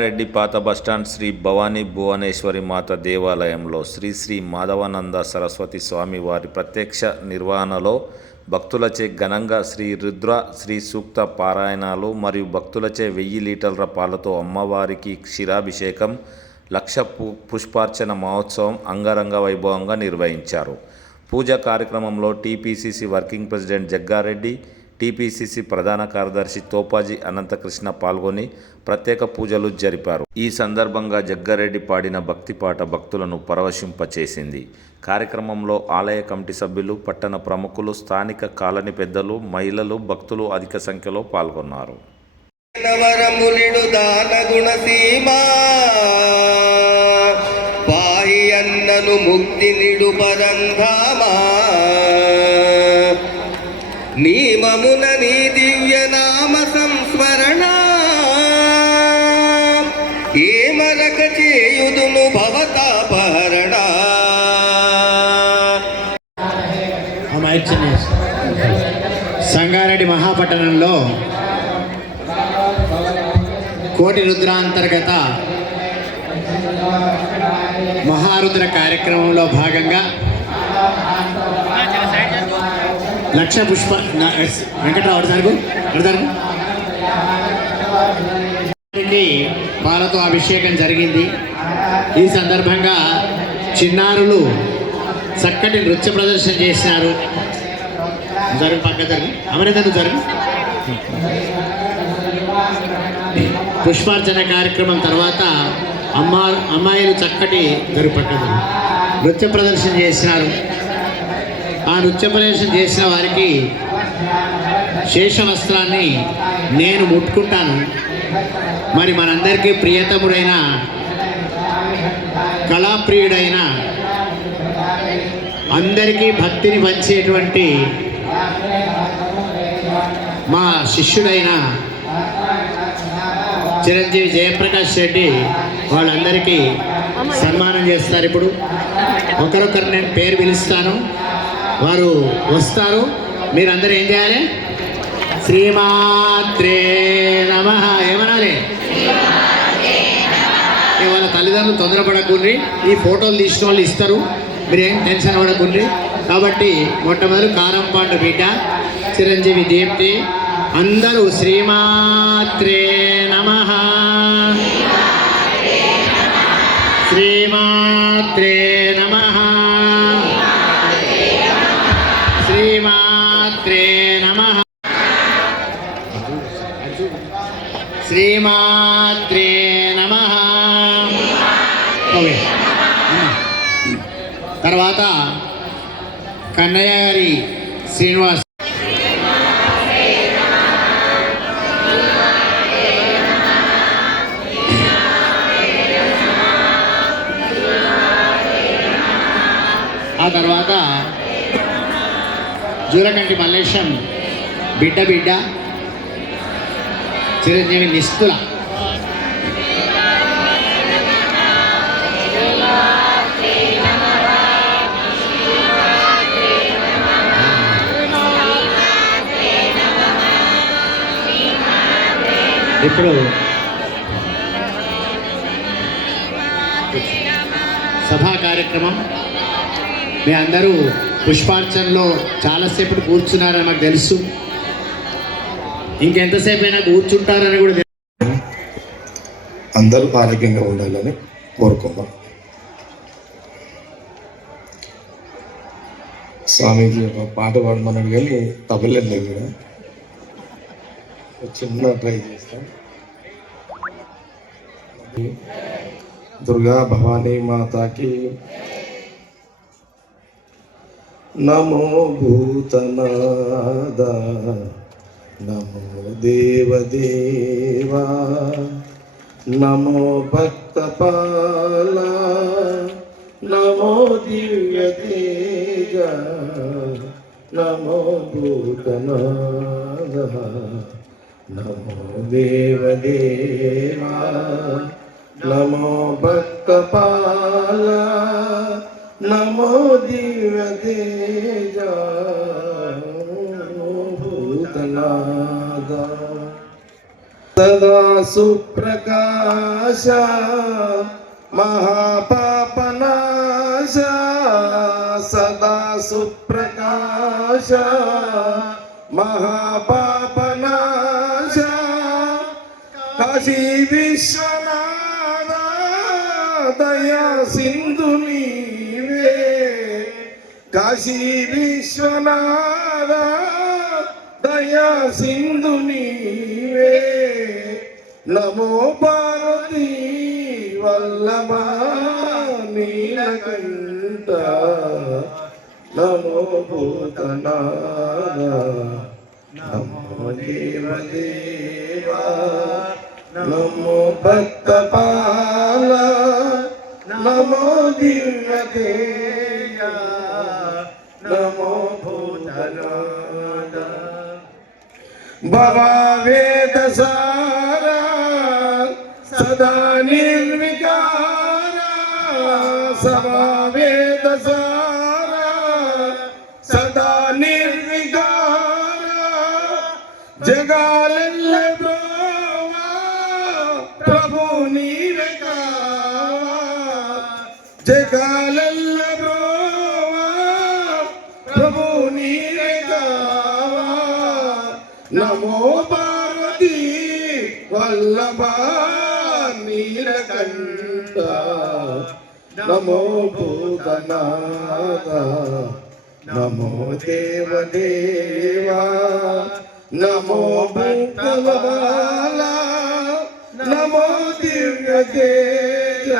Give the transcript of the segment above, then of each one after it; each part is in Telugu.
జగ్గారెడ్డి పాత బస్టాండ్ శ్రీ భవానీ భువనేశ్వరి మాత దేవాలయంలో శ్రీ శ్రీ మాధవానంద సరస్వతి స్వామి వారి ప్రత్యక్ష నిర్వహణలో భక్తులచే ఘనంగా శ్రీ రుద్ర శ్రీ సూక్త పారాయణాలు మరియు భక్తులచే 1000 లీటర్ల పాలతో అమ్మవారికి క్షీరాభిషేకం, లక్ష పుష్పార్చన మహోత్సవం అంగరంగ వైభవంగా నిర్వహించారు. పూజా కార్యక్రమంలో టీపీసీసీ వర్కింగ్ ప్రెసిడెంట్ జగ్గారెడ్డి, టీపీసీసీ ప్రధాన కార్యదర్శి తోపాజీ అనంతకృష్ణ పాల్గొని ప్రత్యేక పూజలు జరిపారు. ఈ సందర్భంగా జగ్గారెడ్డి పాడిన భక్తి పాట భక్తులను పరవశింపచేసింది. కార్యక్రమంలో ఆలయ కమిటీ సభ్యులు, పట్టణ ప్రముఖులు, స్థానిక కాలనీ పెద్దలు, మహిళలు, భక్తులు అధిక సంఖ్యలో పాల్గొన్నారు. నీమమున నీ దివ్య నామ సంస్మరణ ఏమరక చేయుదును భవతాపహరణ. సంగారెడ్డి మహాపట్టణంలో కోటి రుద్రాంతర్గత మహారుద్ర కార్యక్రమంలో భాగంగా లక్ష పుష్ప వెంకటరావు పాలతో అభిషేకం జరిగింది. ఈ సందర్భంగా చిన్నారులు చక్కటి నృత్య ప్రదర్శన చేసినారు. పుష్పార్చన కార్యక్రమం తర్వాత అమ్మాయిలు చక్కటి నృత్య ప్రదర్శన చేసినారు. ఆ నృత్య ప్రదర్శన చేసిన వారికి శేషవస్త్రాన్ని నేను ముట్టుకుంటాను. మరి మనందరికీ ప్రియతముడైన కళాప్రియుడైన అందరికీ భక్తిని పంచేటువంటి మా శిష్యుడైన చిరంజీవి జయప్రకాష్ రెడ్డి వాళ్ళందరికీ సన్మానం చేస్తారు. ఇప్పుడు ఒకరొకరు నేను పేరు పిలుస్తాను, వారు వస్తారు. మీరందరూ ఏం చేయాలి? శ్రీమాత్రే నమః ఏమనాలి? వాళ్ళ తల్లిదండ్రులు తొందరపడకుండ్రి, ఈ ఫోటోలు తీసిన వాళ్ళు ఇస్తారు, మీరేం టెన్షన్ పడకుండ్రి. కాబట్టి మొట్టమొదటి కారంపాండు బిడ్డ చిరంజీవి దీప్తి అందరూ శ్రీమాత్రే నమః, శ్రీమాత్రే నమః, శ్రీమాత్రే నమః, శ్రీమాత్రే నమః. తర్వాత కన్నయ్య గారి శ్రీనివాస్ ఆ తర్వాత జూలకంటి మల్లేశం బిడ్డ చిరంజీవి నిస్తుల ఇప్పుడు సభా కార్యక్రమం. మీ అందరూ పుష్పార్చనలో చాలాసేపు కూర్చున్నారని మాకు తెలుసు, ఇంకెంతసేపు అయినా కూర్చుంటారని కూడా తెలుసు. అందరూ ఆరోగ్యంగా ఉండాలని కోరుకుందాం. స్వామీజీ ఒక పాట పాడమన్నాడు కానీ తబలేదు కూడా చిన్న ట్రై చేస్తాం. దుర్గా భవానీ మాతాకి నమో భూతనాద, నమో దేవదేవా, నమో భక్తపాల, నమో దివ్య తేజ, నమో భూతనాద, నమో దేవదేవా, నమో భక్తపాల, నమో దివ్య తేజ, భూతనాద. సదా సుప్రకాశ మహాపాపనాశ సదా సుప్రకాశ మహాపాపనాశ కాశీ విశ్వనాథ దయా సింధు నీవే కాశీ విశ్వనాథ దయా సింధు నీవే నమో పార్వతీ వల్లభ నీలకంఠ నమో భూతనాథ నమో దేవదేవా నమో భక్తపాల నమో దివ్యతేజ నమో భూతనాథ భవావేదసార సదా నిర్వికార సమావేదసార సదా నిర్వికార జగాలెల్ల బ్రోవా ప్రభు నీవే కావా జగాలెల్ల బ్రోవా ప్రభు నీవే కావా నమో పార్వతీ వల్లభ నీలకంఠ నమో భూతనాథ నమో దేవదేవా నమో భక్తబాల నమో దివ్యతేజ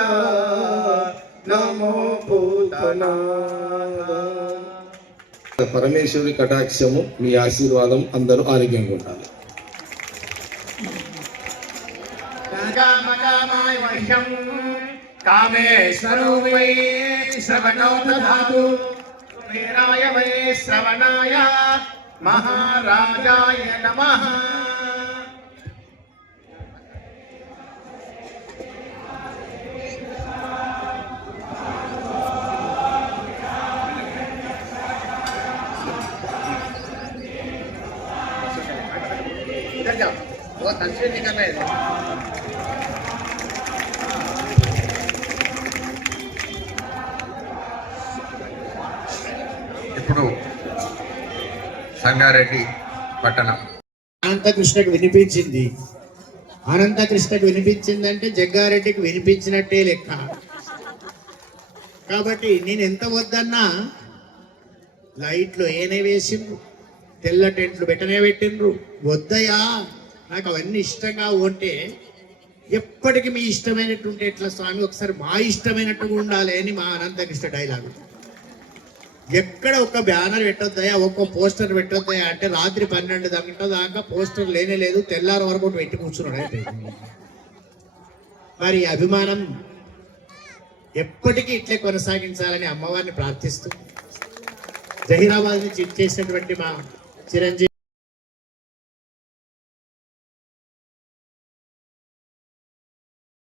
నమో భూతనాథ. పరమేశ్వరి కటాక్షము మీ ఆశీర్వాదం అందరూ ఆరోగ్యంగా ఉండాలి. కామేశ్వరో వై శ్రవణో దధాతు కుబేరాయ వై శ్రవణాయ మహారాజాయ నమః. इधर जाओ, वो तस्वीर निकल रहे थे. ఇప్పుడు సంగారెడ్డి పట్టణం అనంతకృష్ణకు వినిపించింది. అనంతకృష్ణకు వినిపించిందంటే జగ్గారెడ్డికి వినిపించినట్టే లెక్క. కాబట్టి నేను ఎంత వద్దన్నా లైట్లు ఏనే వేసిండ్రు, తెల్ల టెంట్లు పెట్టనే పెట్టిండ్రు. వద్దయా నాకు అవన్నీ ఇష్టంగా ఉంటే ఎప్పటికీ మీ ఇష్టమైనట్టు ఉంటే ఎట్లా స్వామి, ఒకసారి మా ఇష్టమైనట్టుగా ఉండాలి అని మా అనంతకృష్ణ డైలాగు. ఎక్కడ ఒక బ్యానర్ పెట్టొద్దయా, ఒక్క పోస్టర్ పెట్టొద్దయా అంటే రాత్రి 12 గంటల దాకా పోస్టర్ లేనే లేదు, తెల్లారి వరకు పెట్టి కూర్చున్నాడు అయిపోయింది. మరి అభిమానం ఎప్పటికీ ఇట్లే కొనసాగించాలని అమ్మవారిని ప్రార్థిస్తూ జహీరాబాద్ నుంచి ఇచ్చేసినటువంటి మా చిరంజీవి